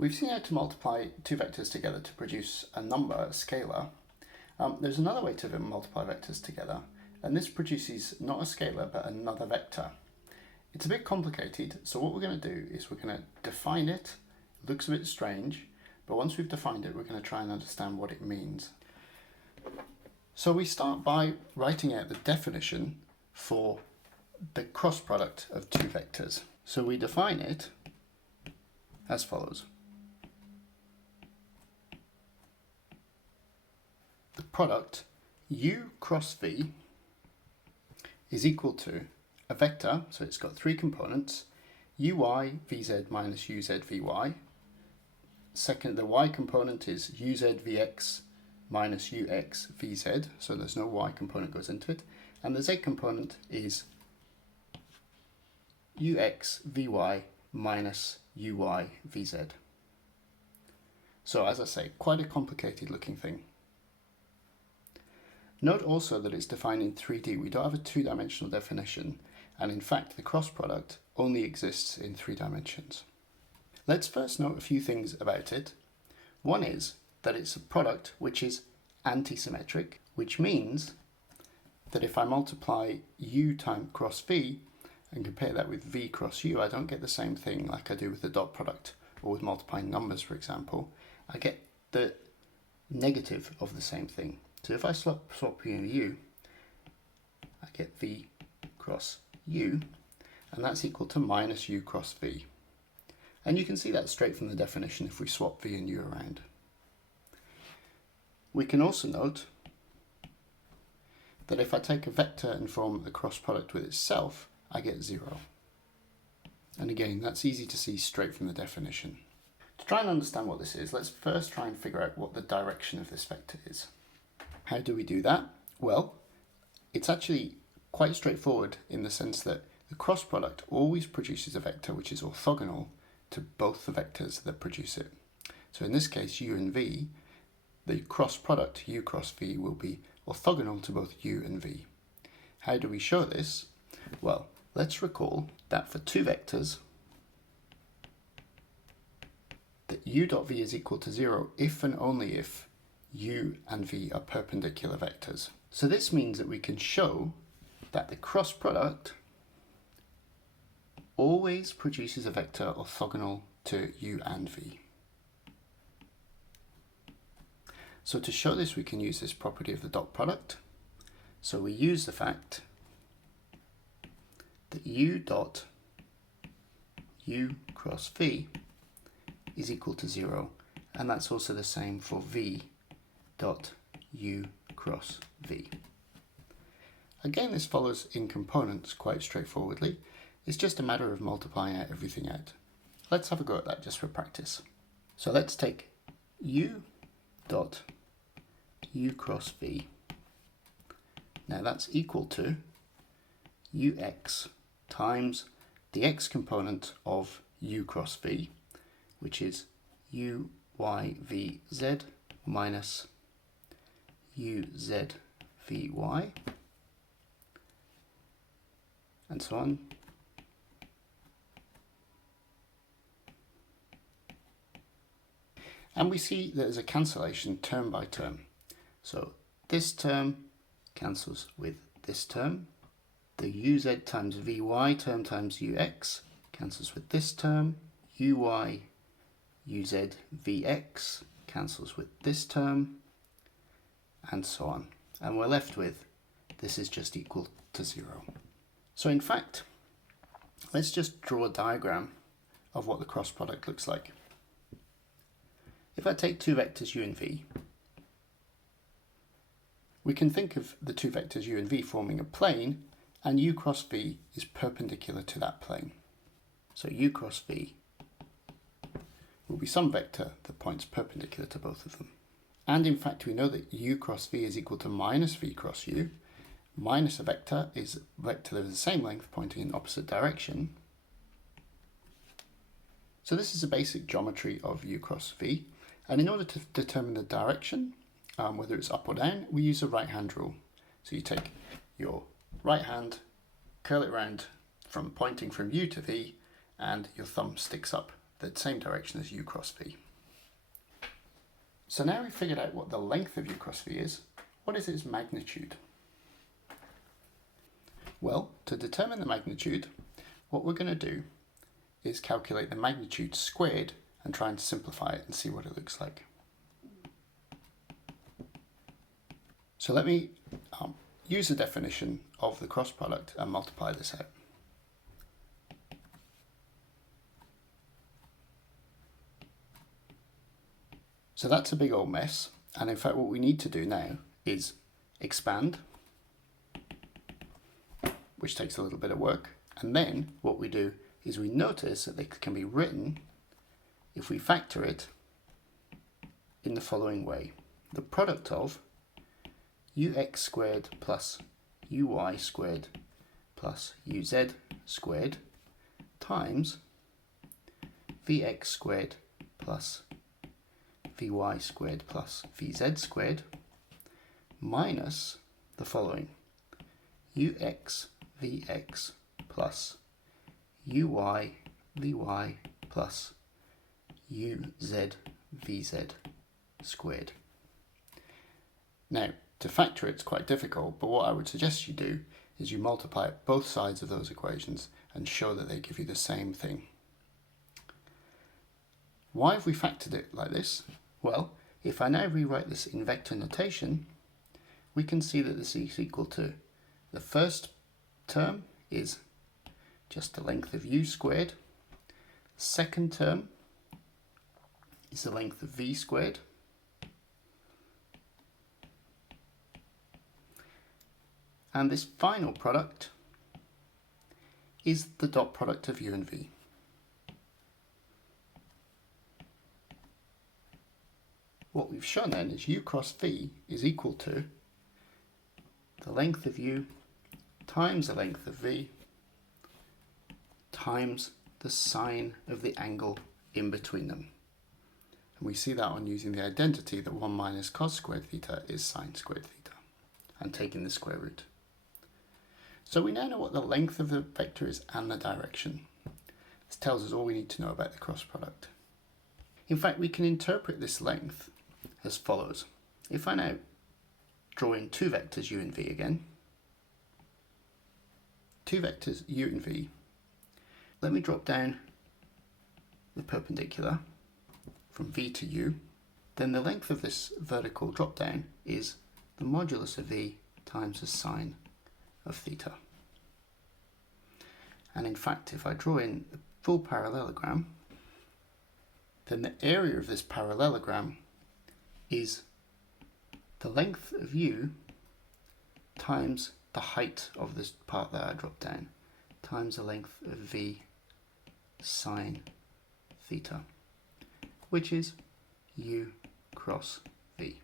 We've seen how to multiply two vectors together to produce a number, a scalar. There's another way to multiply vectors together, and this produces not a scalar but another vector. It's a bit complicated, so what we're going to do is we're going to define it. It looks a bit strange, but once we've defined it, we're going to try and understand what it means. So we start by writing out the definition for the cross product of two vectors. So we define it as follows. The product u cross v is equal to a vector, so it's got three components, uy vz minus uz vy. Second, the y component is uz vx minus ux vz, so there's no y component goes into it. And the z component is ux vy minus uy vz. So as I say, quite a complicated looking thing. Note also that it's defined in 3D. We don't have a two-dimensional definition, and in fact the cross product only exists in 3 dimensions. Let's first note a few things about it. One is that it's a product which is antisymmetric, which means that if I multiply u times cross v and compare that with v cross u, I don't get the same thing like I do with the dot product or with multiplying numbers, for example. I get the negative of the same thing. So if I swap v and u, I get v cross u, and that's equal to minus u cross v. And you can see that straight from the definition if we swap v and u around. We can also note that if I take a vector and form the cross product with itself, I get 0. And again, that's easy to see straight from the definition. To try and understand what this is, let's first try and figure out what the direction of this vector is. How do we do that? Well, it's actually quite straightforward in the sense that the cross product always produces a vector which is orthogonal to both the vectors that produce it. So in this case, u and v, the cross product u cross v will be orthogonal to both u and v. How do we show this? Well, let's recall that for two vectors, that u dot v is equal to 0 if and only if u and v are perpendicular vectors. So this means that we can show that the cross product always produces a vector orthogonal to u and v. So to show this, we can use this property of the dot product. So we use the fact that u dot u cross v is equal to 0, and that's also the same for v dot u cross v. Again, this follows in components quite straightforwardly. It's just a matter of multiplying out everything out. Let's have a go at that just for practice. So let's take u dot u cross v. Now that's equal to ux times the x component of u cross v, which is u y v z minus u z v y, and so on. And we see there's a cancellation term by term. So this term cancels with this term. The uz times vy term times ux cancels with this term. Uy uz vx cancels with this term, and so on. And we're left with this is just equal to 0. So in fact, let's just draw a diagram of what the cross product looks like. If I take two vectors u and v, we can think of the two vectors u and v forming a plane, and u cross v is perpendicular to that plane. So u cross v will be some vector that points perpendicular to both of them. And in fact, we know that u cross v is equal to minus v cross u. Minus a vector is a vector that has the same length pointing in opposite direction. So this is a basic geometry of u cross v. And in order to determine the direction, whether it's up or down, we use a right-hand rule. So you take your right hand, curl it around from pointing from u to v, and your thumb sticks up the same direction as u cross v. So now we've figured out what the length of u cross v is, what is its magnitude? Well, to determine the magnitude, what we're going to do is calculate the magnitude squared and try and simplify it and see what it looks like. So let me use the definition of the cross product and multiply this out. So that's a big old mess, and in fact what we need to do now is expand, which takes a little bit of work, and then what we do is we notice that it can be written, if we factor it, in the following way. The product of ux squared plus uy squared plus uz squared times vx squared plus vy squared plus vz squared minus the following: ux vx plus uy vy plus uz vz squared. Now, to factor it's quite difficult, but what I would suggest you do is you multiply both sides of those equations and show that they give you the same thing. Why have we factored it like this? Well, if I now rewrite this in vector notation, we can see that this is equal to the first term is just the length of u squared, second term is the length of v squared, and this final product is the dot product of u and v. What we've shown then is u cross v is equal to the length of u times the length of v times the sine of the angle in between them. And we see that on using the identity that 1 minus cos squared theta is sine squared theta, and taking the square root. So we now know what the length of the vector is and the direction. This tells us all we need to know about the cross product. In fact, we can interpret this length as follows. If I now draw in two vectors u and v again, two vectors u and v, let me drop down the perpendicular from v to u, then the length of this vertical drop down is the modulus of v times the sine of theta. And in fact, if I draw in the full parallelogram, then the area of this parallelogram is the length of u times the height of this part that I dropped down, times the length of v sine theta, which is u cross v.